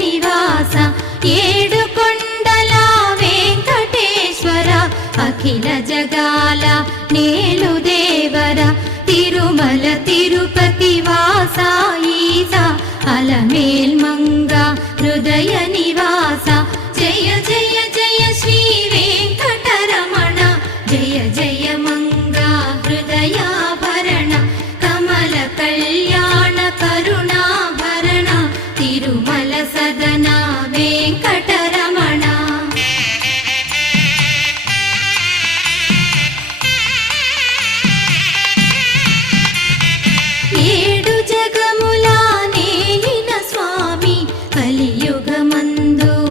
నివాస ఏడు కొండల వెంకటేశ్వర అఖిల జగాల నేలు దేవర తిరుమల తిరుపతి వాస ఈస అలమేల్ మంగ హృదయ నివాస జయ జయ జయ శ్రీ వెంకటరమణ జయ జయ మంగ హృదయాభరణ కమల కళ్యాణ కరుణాభరణ తిరుమల సదన వెంకటరమణ ఏడు జగముల నేలిన స్వామి కలియుగమందు